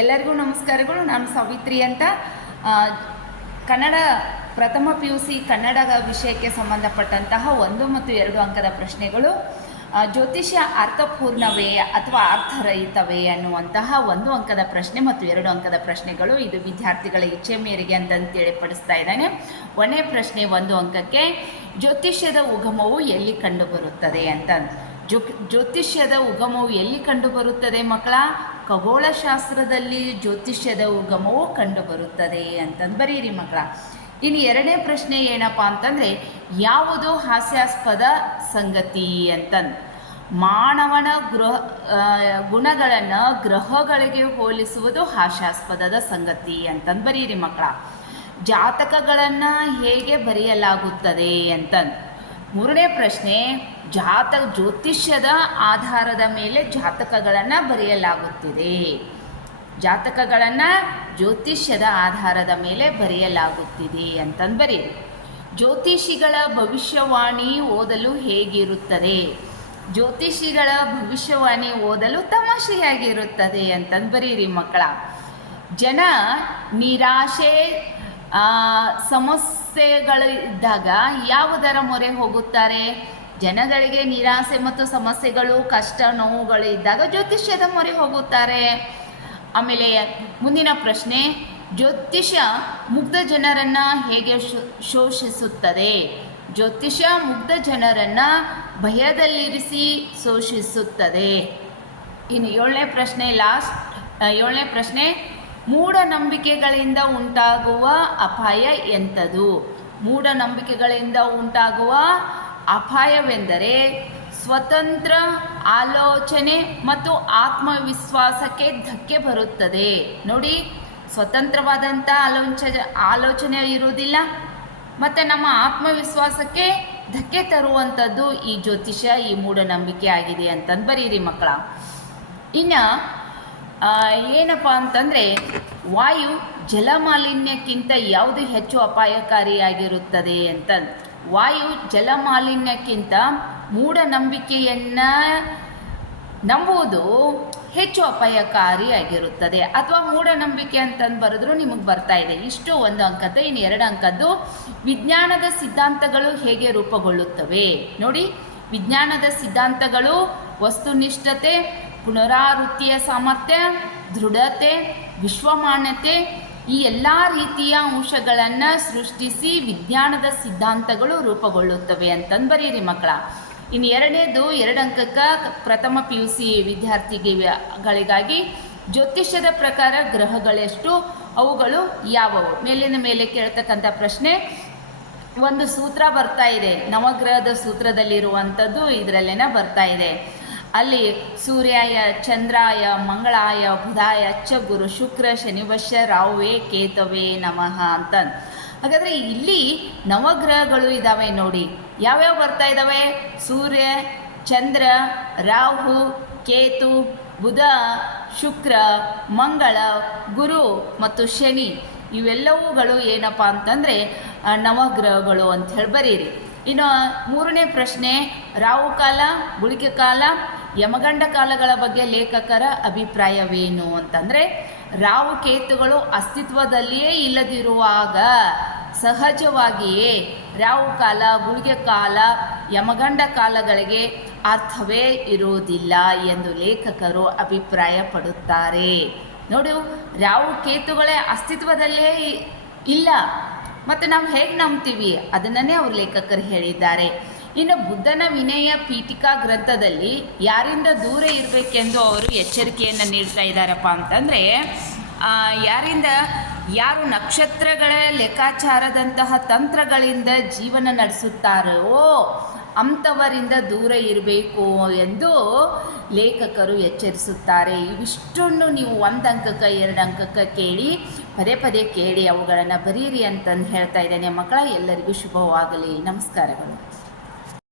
ಎಲ್ಲರಿಗೂ ನಮಸ್ಕಾರಗಳು. ನಾನು ಸಾವಿತ್ರಿ ಅಂತ. ಕನ್ನಡ ಪ್ರಥಮ PUC ಕನ್ನಡ ವಿಷಯಕ್ಕೆ ಸಂಬಂಧಪಟ್ಟಂತಹ 1 ಮತ್ತು 2 ಅಂಕದ ಪ್ರಶ್ನೆಗಳು. ಜ್ಯೋತಿಷ್ಯ ಅರ್ಥಪೂರ್ಣವೇ ಅಥವಾ ಅರ್ಥರಹಿತವೇ ಅನ್ನುವಂತಹ 1 ಅಂಕದ ಪ್ರಶ್ನೆ ಮತ್ತು 2 ಅಂಕದ ಪ್ರಶ್ನೆಗಳು. ಇದು ವಿದ್ಯಾರ್ಥಿಗಳ ಇಚ್ಛೆ ಮೇರೆಗೆ ಅಂತ ತಿಳಿಪಡಿಸ್ತಾ ಇದ್ದಾನೆ. 1ನೇ ಪ್ರಶ್ನೆ 1 ಅಂಕಕ್ಕೆ, ಜ್ಯೋತಿಷ್ಯದ ಉಗಮವು ಎಲ್ಲಿ ಕಂಡುಬರುತ್ತದೆ ಅಂತ. ಜ್ಯೋತಿಷ್ಯದ ಉಗಮವು ಎಲ್ಲಿ ಕಂಡುಬರುತ್ತದೆ ಮಕ್ಕಳ? ಖಗೋಳಶಾಸ್ತ್ರದಲ್ಲಿ ಜ್ಯೋತಿಷ್ಯದ ಉಗಮವು ಕಂಡುಬರುತ್ತದೆ ಅಂತಂದು ಬರೀರಿ ಮಕ್ಕಳ. ಇನ್ನು 2ನೇ ಪ್ರಶ್ನೆ ಏನಪ್ಪ ಅಂತಂದರೆ, ಯಾವುದು ಹಾಸ್ಯಾಸ್ಪದ ಸಂಗತಿ ಅಂತಂದು. ಮಾನವನ ಗುಣಗಳನ್ನು ಗ್ರಹಗಳಿಗೆ ಹೋಲಿಸುವುದು ಹಾಸ್ಯಾಸ್ಪದದ ಸಂಗತಿ ಅಂತಂದು ಬರೀರಿ ಮಕ್ಕಳ. ಜಾತಕಗಳನ್ನು ಹೇಗೆ ಬರೆಯಲಾಗುತ್ತದೆ ಅಂತಂದು. 3ನೇ ಪ್ರಶ್ನೆ, ಜ್ಯೋತಿಷ್ಯದ ಆಧಾರದ ಮೇಲೆ ಜಾತಕಗಳನ್ನು ಬರೆಯಲಾಗುತ್ತಿದೆ. ಜಾತಕಗಳನ್ನು ಜ್ಯೋತಿಷ್ಯದ ಆಧಾರದ ಮೇಲೆ ಬರೆಯಲಾಗುತ್ತಿದೆ ಅಂತಂದು ಬರೀರಿ. ಜ್ಯೋತಿಷಿಗಳ ಭವಿಷ್ಯವಾಣಿ ಓದಲು ಹೇಗಿರುತ್ತದೆ? ಜ್ಯೋತಿಷಿಗಳ ಭವಿಷ್ಯವಾಣಿ ಓದಲು ತಮಾಷೆಯಾಗಿರುತ್ತದೆ ಅಂತಂದು ಬರೀರಿ ಮಕ್ಕಳ. ಜನ ನಿರಾಶೆ ಸಮಸ್ಯೆಗಳಿದ್ದಾಗ ಯಾವುದರ ಮೊರೆ ಹೋಗುತ್ತಾರೆ? ಜನಗಳಿಗೆ ನಿರಾಸೆ ಮತ್ತು ಸಮಸ್ಯೆಗಳು, ಕಷ್ಟ, ನೋವುಗಳು ಇದ್ದಾಗ ಜ್ಯೋತಿಷ್ಯದ ಮೊರೆ ಹೋಗುತ್ತಾರೆ. ಆಮೇಲೆ ಮುಂದಿನ ಪ್ರಶ್ನೆ, ಜ್ಯೋತಿಷ್ಯ ಮುಗ್ಧ ಜನರನ್ನು ಹೇಗೆ ಶೋಷಿಸುತ್ತದೆ? ಜ್ಯೋತಿಷ್ಯ ಮುಗ್ಧ ಜನರನ್ನು ಭಯದಲ್ಲಿರಿಸಿ ಶೋಷಿಸುತ್ತದೆ. ಇನ್ನು 7ನೇ ಪ್ರಶ್ನೆ, 7ನೇ ಪ್ರಶ್ನೆ, ಮೂಢನಂಬಿಕೆಗಳಿಂದ ಉಂಟಾಗುವ ಅಪಾಯ ಎಂಥದು? ಮೂಢನಂಬಿಕೆಗಳಿಂದ ಉಂಟಾಗುವ ಅಪಾಯವೆಂದರೆ ಸ್ವತಂತ್ರ ಆಲೋಚನೆ ಮತ್ತು ಆತ್ಮವಿಶ್ವಾಸಕ್ಕೆ ಧಕ್ಕೆ ಬರುತ್ತದೆ. ನೋಡಿ, ಸ್ವತಂತ್ರವಾದಂಥ ಆಲೋಚನೆ ಇರುವುದಿಲ್ಲ ಮತ್ತು ನಮ್ಮ ಆತ್ಮವಿಶ್ವಾಸಕ್ಕೆ ಧಕ್ಕೆ ತರುವಂಥದ್ದು ಈ ಜ್ಯೋತಿಷ್ಯ, ಈ ಮೂಢನಂಬಿಕೆ ಆಗಿದೆ ಅಂತಂದು ಬರೀರಿ ಮಕ್ಕಳ. ಇನ್ನು ಏನಪ್ಪ ಅಂತಂದರೆ, ವಾಯು ಜಲಮಾಲಿನ್ಯಕ್ಕಿಂತ ಯಾವುದು ಹೆಚ್ಚು ಅಪಾಯಕಾರಿಯಾಗಿರುತ್ತದೆ ಅಂತ. ವಾಯು ಜಲಮಾಲಿನ್ಯಕ್ಕಿಂತ ಮೂಢನಂಬಿಕೆಯನ್ನು ನಂಬುವುದು ಹೆಚ್ಚು ಅಪಾಯಕಾರಿಯಾಗಿರುತ್ತದೆ. ಅಥವಾ ಮೂಢನಂಬಿಕೆ ಅಂತಂದು ಬರೆದ್ರು ನಿಮಗೆ ಬರ್ತಾ ಇದೆ. ಇಷ್ಟು 1 ಅಂಕದ್ದು. ಇನ್ನು 2 ಅಂಕದ್ದು, ವಿಜ್ಞಾನದ ಸಿದ್ಧಾಂತಗಳು ಹೇಗೆ ರೂಪುಗೊಳ್ಳುತ್ತವೆ? ನೋಡಿ, ವಿಜ್ಞಾನದ ಸಿದ್ಧಾಂತಗಳು ವಸ್ತುನಿಷ್ಠತೆ, ಪುನರಾವೃತ್ತಿಯ ಸಾಮರ್ಥ್ಯ, ದೃಢತೆ, ವಿಶ್ವಮಾನ್ಯತೆ, ಈ ಎಲ್ಲ ರೀತಿಯ ಅಂಶಗಳನ್ನು ಸೃಷ್ಟಿಸಿ ವಿಜ್ಞಾನದ ಸಿದ್ಧಾಂತಗಳು ರೂಪುಗೊಳ್ಳುತ್ತವೆ ಅಂತಂದು ಬರೀರಿ ಮಕ್ಕಳ. ಇನ್ನು 2ನೇದು 2 ಅಂಕಕ್ಕೆ ಪ್ರಥಮ PUC ವಿದ್ಯಾರ್ಥಿಗಳಿಗಾಗಿ, ಜ್ಯೋತಿಷ್ಯದ ಪ್ರಕಾರ ಗ್ರಹಗಳೆಷ್ಟು, ಅವುಗಳು ಯಾವುವು? ಮೇಲಿನ ಮೇಲೆ ಕೇಳ್ತಕ್ಕಂಥ ಪ್ರಶ್ನೆ. ಒಂದು ಸೂತ್ರ ಬರ್ತಾ ಇದೆ, ನವಗ್ರಹದ ಸೂತ್ರದಲ್ಲಿರುವಂಥದ್ದು ಇದರಲ್ಲೇನ ಬರ್ತಾ ಇದೆ. ಅಲ್ಲಿ ಸೂರ್ಯಾಯ, ಚಂದ್ರಾಯ, ಮಂಗಳಾಯ, ಬುಧಾಯ ಚ ಗುರು ಶುಕ್ರ ಶನಿವಶ್ಯ ರಾಹುವೇ ಕೇತವೇ ನಮಃ ಅಂತ. ಹಾಗಾದರೆ ಇಲ್ಲಿ ನವಗ್ರಹಗಳು ಇದ್ದಾವೆ ನೋಡಿ. ಯಾವ್ಯಾವ ಬರ್ತಾ ಇದ್ದಾವೆ? ಸೂರ್ಯ, ಚಂದ್ರ, ರಾಹು, ಕೇತು, ಬುಧ, ಶುಕ್ರ, ಮಂಗಳ, ಗುರು ಮತ್ತು ಶನಿ, ಇವೆಲ್ಲವುಗಳು ಏನಪ್ಪ ಅಂತಂದರೆ ನವಗ್ರಹಗಳು ಅಂಥೇಳಿ ಬರೀರಿ. ಇನ್ನು 3ನೇ ಪ್ರಶ್ನೆ, ರಾಹುಕಾಲ, ಗುಳಿಗೆ ಕಾಲ, ಯಮಗಂಡ ಕಾಲಗಳ ಬಗ್ಗೆ ಲೇಖಕರ ಅಭಿಪ್ರಾಯವೇನು ಅಂತಂದರೆ, ರಾಹುಕೇತುಗಳು ಅಸ್ತಿತ್ವದಲ್ಲಿಯೇ ಇಲ್ಲದಿರುವಾಗ ಸಹಜವಾಗಿಯೇ ರಾಹುಕಾಲ, ಗುಳಿಗೆ ಕಾಲ, ಯಮಗಂಡ ಕಾಲಗಳಿಗೆ ಅರ್ಥವೇ ಇರುವುದಿಲ್ಲ ಎಂದು ಲೇಖಕರು ಅಭಿಪ್ರಾಯ ಪಡುತ್ತಾರೆ. ನೋಡಿ, ರಾಹುಕೇತುಗಳೇ ಅಸ್ತಿತ್ವದಲ್ಲೇ ಇಲ್ಲ, ಮತ್ತು ನಾವು ಹೇಗೆ ನಂಬ್ತೀವಿ ಅದನ್ನೇ ಅವರು ಲೇಖಕರು ಹೇಳಿದ್ದಾರೆ. ಇನ್ನು ಬುದ್ಧನ ವಿನಯ ಪೀಠಿಕಾ ಗ್ರಂಥದಲ್ಲಿ ಯಾರಿಂದ ದೂರ ಇರಬೇಕೆಂದು ಅವರು ಎಚ್ಚರಿಕೆಯನ್ನು ನೀಡ್ತಾ ಇದ್ದಾರಪ್ಪ ಅಂತಂದರೆ, ಯಾರು ನಕ್ಷತ್ರಗಳ ಲೆಕ್ಕಾಚಾರದಂತಹ ತಂತ್ರಗಳಿಂದ ಜೀವನ ನಡೆಸುತ್ತಾರೋ ಅಂಥವರಿಂದ ದೂರ ಇರಬೇಕು ಎಂದು ಲೇಖಕರು ಎಚ್ಚರಿಸುತ್ತಾರೆ. ಇವಿಷ್ಟನ್ನು ನೀವು 1 ಅಂಕಕ್ಕೆ 2 ಅಂಕಕ್ಕೆ ಕೇಳಿ ಪದೇ ಪದೇ ಕೇಳಿ ಅವುಗಳನ್ನು ಬರೀರಿ ಅಂತಂದು ಹೇಳ್ತಾ ಇದ್ದೇನೆ ಮಕ್ಕಳ. ಎಲ್ಲರಿಗೂ ಶುಭವಾಗಲಿ. ನಮಸ್ಕಾರಗಳು.